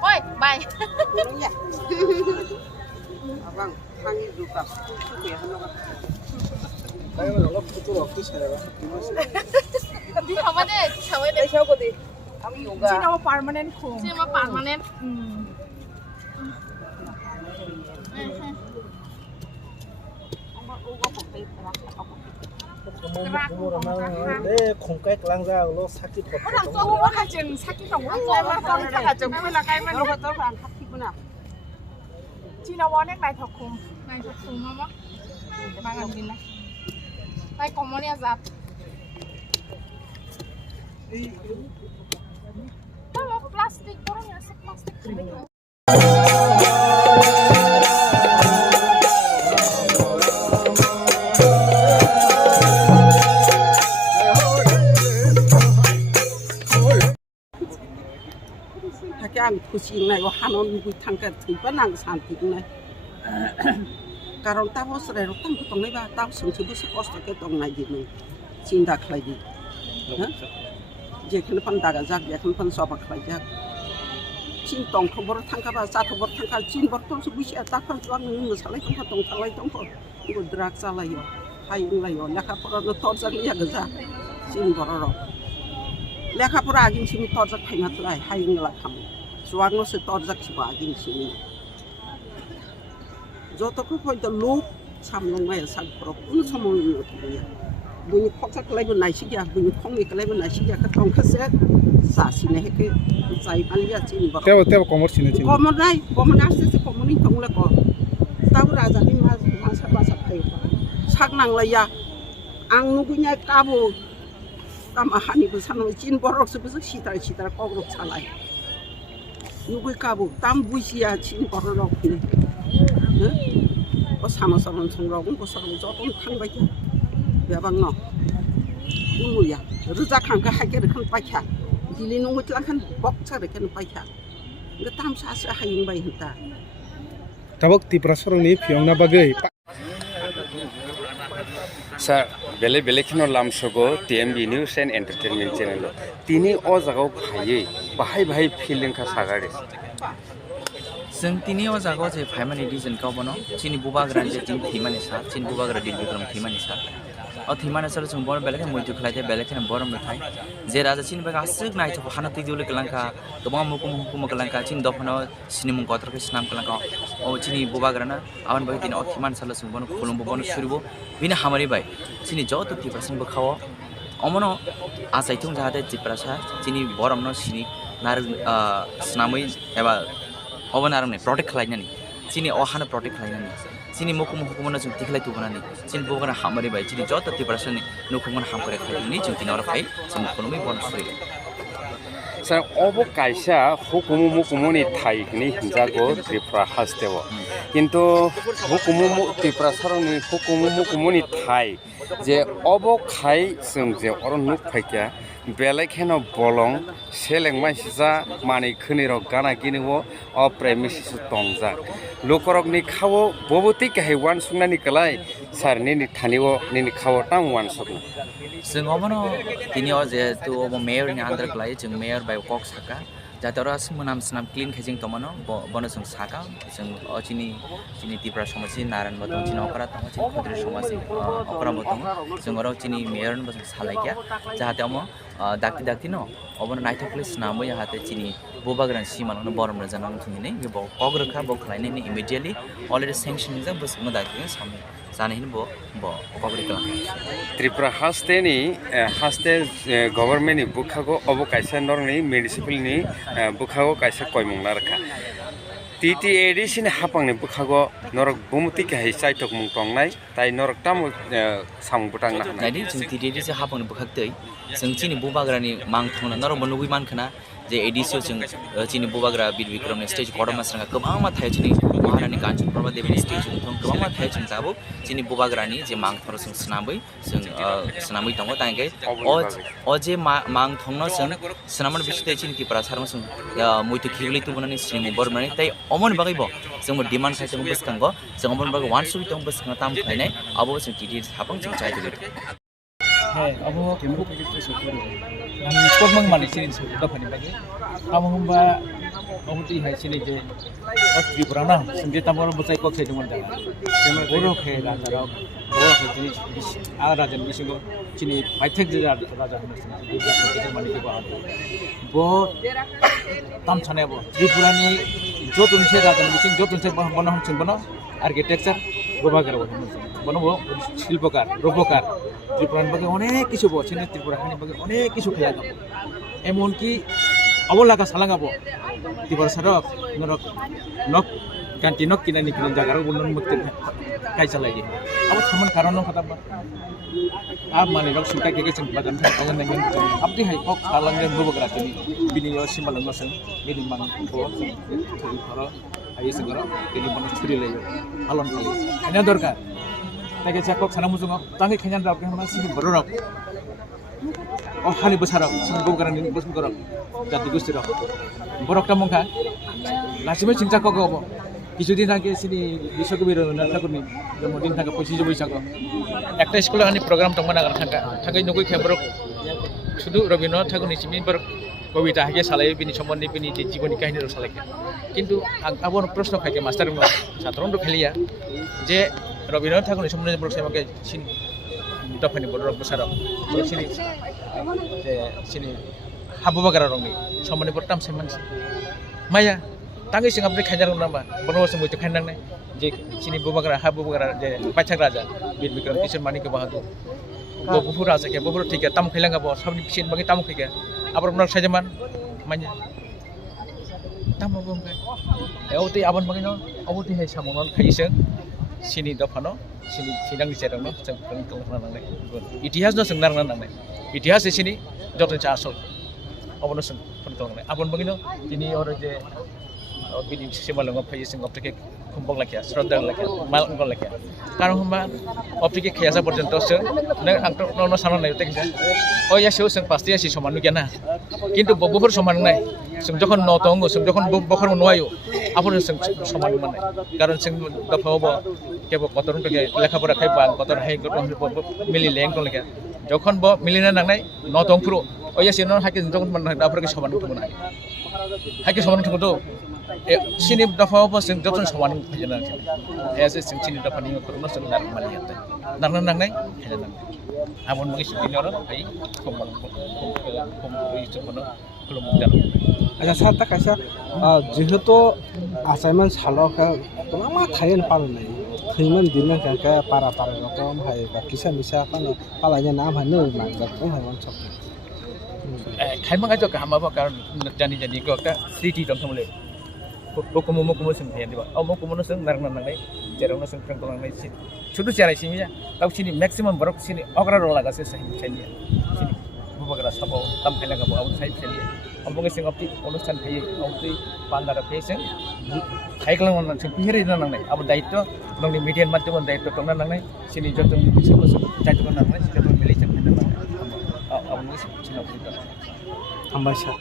Ôi, bài. Vâng, hàng như cặp khỏe hơn nó. Đây là nó phụ thuộc cái xe đó. Đi không có đấy, cháu ấy Đây đấy. sao có đi? Ang yoga. Sino mo permanent kung? Chứ mà permanent. 내 콩까이 랑자 로 사키 pot. Oo, ka dyan, sakit ang wala na sa mga ka dyan, wala kayo man. Ano ba to? Ang happy ko na. Sino mo nek nai thok kung? Này chụp phù mà bác. Bà gần đi này. Đây có món này giặt. Đó là plastic, có nhà sách plastic. Ang kucing này có hanon bui thang cái thứ bắt nàng sản thị này. Karon tao sẽ rồi tăng cái tông này ba tao sống chỉ biết có cái tông này gì mình xin đặt lại gì. Giờ khi nó phân đa cái giác, giờ khi phân so bạc lại giác. Xin tông không bỏ thang cái ba, sát không bỏ thang cái xin bỏ tông số bui xe tao phân choang người sao lại không có tông thang lại tông thôi. Cái drag sao lại yo, hay lại yo, nhà khắp nó tao giác liya cái giác, xin bỏ rồi. Nhà khắp ra cái xin tao giác hay ngắt lại, hay ngắt khăm. Suang nó sẽ tỏ ra chỉ bảo kinh sinh. Do tôi có phải từ lúc xăm lông này xăm pro cũng xăm lông nữa thôi. Bây giờ khoác cái level này xí ra, bây giờ không cái level này xí ra cái tông cassette, xả xí này cái trái ăn liệt chín bạc. Teo komor sini sini. Komor này sẽ komor ini tông là có. Tao ra ra đi mà sắp phải. Sắc năng là ya, ang nugunya kabu, tam ahani bersama chín borok sebesar cita kau borok salah. 누구의 까부 땀 부시야 진 벌어놓고 어 사무소는 성라고 그 사람 조금 탕바이야 야방노 누구야 르자칸 그 하게를 큰 빠이야 딜리는 거 tlangkan 복차를 큰 빠이야 그 땀 사서 하인 바이 했다 Tabok tipra sorong ni piong na bagay. Sa bele khino lamsogo TMB News and Entertainment channel tini o jagao phaiye bahai feeling kha sagare जों तिनी ओ जागाव जे फाइमानि डिजन कावबनो चिनि बुबाग्रा जे तिन थिमानि सा चिन बुबाग्रा दिल बिक्रम थिमानि सा अ थिमानि सा जों बर बेलेखे मुइतु खलाइते बेलेखे बरम मेथाइ जे राजा चिन बगा आसुक नाइथो हाना तिजुले कलांका गोबां मुकुम कलांका चिन दफनो सिनिमुं गत्रके स्नाम कलांका ओ चिनि बुबाग्राना आवन बगे तिन अ थिमानि सा जों बनो खुलुम बनो सुरिबो बिनि हामारि बाय चिनि जत तिप्रसन बखाव अमनो आसाइथुं जाहाते तिप्रसा चिनि बरमनो सिनि नार स्नामै एबा अबन आरंने प्रोटेक्ट खालायनानै चिनि अहानो प्रोटेक्ट खालायनानै चिनि मुकुमनो जों तिखलाय तुबनानै चिनि बगना हामरि बाय चिनि जत तिप्रसनि नुकुमन हामकरे खालायनानै जों तिनावर फाय जों खुलुमै बन सुरि sa obo kaisa hukumu thaikni hinjago tripura hastewo kintu hukumu tripura saroni hukumu ni thai je obo khai जों je oron nuk phaikya belekheno bolong selengmai sija mani khonirok gana giniwo o premises tongjak lokorokni khawo boboti kahai wan sungnani kalai sar nini thaniwo nini khawo tang wan sokna जों अबनो दिनै जेहेतु अब mayor नि under खलाय जों mayor bye कक साका जाते अरा मोनाम स्नाम clean खेजिं तमनो बनो जों साका जों अचिनि चिनि तिप्रा समसि नारायण बतन चिनि अकरा तम चिनि खद्रि समसि अकरा बतन जों अरा चिनि मेयर न बसं सालायया जाते अम दाक्ति दाक्ति न अबनो नाइथकले स्नामो जाते चिनि बोबाग्रान सिमानो बरम रजानां थुनिने बे कग्रखा ब खलायने इमिडियेटली अलरेडी सैंक्शन जों बसंग दाक्ति सामने जानायनि ब कग्रिका Tripura haste government ni bukhago obo kaisa norni municipal ni bukhago kaisa koimung larkha TTAD sin hapang ni bukhago norok bumuti ka hai saitok mung tongnai tai norok tam samung butang na नाइदि जों TTAD से हापन बखाक्तै जों चिनि बुबाग्रानि मांग थांना नर मनुबि मानखना जे एडिसियो जों चिनि बुबाग्रा बिर विक्रमनि stage गडमा संगा गोबां मा थाय चिनि महारानी काञ्चन प्रभा देवीनि स्टेज जों गोबां मा थाय जों जाबो चिनि बुबाग्रानि जे मांग थर जों स्नाबै जों स्नामै दङ तांगे अ जे मांग थंनो जों स्नामन बिसते चिनि तिप्रा सारम जों मुइतु खिगलि तुबनानि स्ट्रिम बरमानि ताइ अमन बागैबो जों डिमान्ड खाय जों बसकांगो जों अमन बागै वान सुबि दं बसकांग ताम खायनाय अबो जों TTAD हापं जों चाइदो Hey, abo kemu kita syukur. Nang kau mengmani sini sudah pani bagi. Kamu hamba, kamu tu hai sini je. Okey berana. Sendiri tamu orang bersai kau kerja mana? Kemu bodoh kerja raja. Bodoh kerja sini. Ada raja ni sini. Sini banyak je raja sini. Dia kerja mana dia buat. Boh, tam sana boh. Tripura ni, jo tunse raja ni sini. Jo tunse mana hum sini mana? Architecture, boba karo. Mana boh? Silpokar, robokar. ত্রিপুরান বাগে অনেক কিছু বসে না ত্রিপুরাখানি বাগে অনেক কিছু খেলা যাব এমনকি অবলাকা সালাঙ্গাবো ত্রিপুরা সড়ক নরক নক কান্তি নক কিনানি কিনা জায়গার উন্নয়ন মুক্তি কাই চালাই দিয়ে আবার থামান কারণ কথা আব মানে রক সুকা কে গেছেন বাজান থাকেন না কিন্তু আপনি হাই কক সালাঙ্গে ববগরা তিনি বিনিয় সিমালঙ্গ সং বিনি মান বো থরি ধর আই সঙ্গর তিনি মন ছুরি লাইও পালন করে এনে দরকার তাকে চাকক সানা মুজুং তাঙ্গে খেজান রাব কেন সিনি বড় ও হানি বসারক সিনি ববগরানি বসুন করক জাতি গোষ্ঠী রক বরকটা মংখা লাসিমে চিন্তা কক হবো কিছুদিন আগে সিনি বিশ্বকবি রবীন্দ্রনাথ ঠাকুরনি জন্মদিন থাকা 25 বৈশাখ একটা স্কুলে আনি প্রোগ্রাম তংমানা থাকা থাকাই নগৈ খেবরক শুধু রবীন্দ্রনাথ ঠাকুরনি সিমি বরক কবিতা হাগে সালাই বিনি সম্বন্ধে বিনি যে জীবনী কাহিনী সালাইকে কিন্তু আবার প্রশ্ন খাইকে মাস্টার ছাত্রন্ড খেলিয়া যে রবীন্দ্রনাথ ঠাকুরের সম্বন্ধে বড় সেমাকে সিনি দফানি বড় বসারক সিনি যে সিনি হাবু বাগারা রংনি সম্বন্ধে বড় টাম সেমান মায়া তাঙ্গে সিং আপনি খাইজার নাম্বা বড় বসে মইতে খাইনাং নাই যে সিনি বুবাগারা হাবু বাগারা যে পাইছাক রাজা বীর বিক্রম কিশোর মানিক বাহাদুর বপুর রাজা কে বপুর ঠিক তাম খাইলাঙ্গাবো সবনি পিছিন বাকি তাম খাইকে আবার মনার সাইজামান মাইয়া তাম বংখাই এওতে আবন বাকি ন অবতি হাই সামনন খাইছেন sini dapano sini sidang dicerang no jeng tengah nangnai itihas no seng nangnai itihas di sini joten cha asol abono seng nangnai abon bagino ini ore je bini simalong phai seng optike kumbang lakia srodang lakia mal ngol lakia karon hamba optike khayasa porjento seng na angto no sanan nai tekja oh ya seng pasti asi somanu kiana কিন্তু ববুর সমান নাই song যখন নতঙ্গ song যখন বখর নয়ও আপন song সমান মানে কারণ song দফাব কেব কতরন কে লেখাপড়া খাইবা কতর হাই গত মিলি লেং তো লেখা যখন ব মিলিনা নাংনাই নতং পুরো ওইয়া সিন হাকে যখন মান আপরকে সমান তো না হাকে সমান তো সিনি দফাব সং যখন সমান খাইনা এসে সং সিনি দফানি করন সং নার মালিয়াতে নাংনা নাংনাই খাইনা নাংনাই abon magi sini orang ai komang itu kono belum mudah. Aja sata kaisa jehetu assignment salok lama thayen palu nai thaiman dinang ka para rokom hai ka kisa misa kan palanya nam hanu mangjak ko hai wan sok khaimang ajo ka hama ba karon jani ko ka city dong thamle kokumu sem thayen diba au mokumu seng narang nangai jerong seng krang tong nai sit chudu charai simi ya tau sini maximum borok sini ogra ro laga se sahi chenia sini bubagara sabo tam phela ga au sai chenia among sing opti অনুষ্ঠান phei opti pandara phei sing khaiklang on sing pihiri na nang nai abu daitto nongni median matyamon daitto tong na nang nai sini jotom bisabo jajko nang nai sini mili cham phena nang abu ngi sini opti ambasa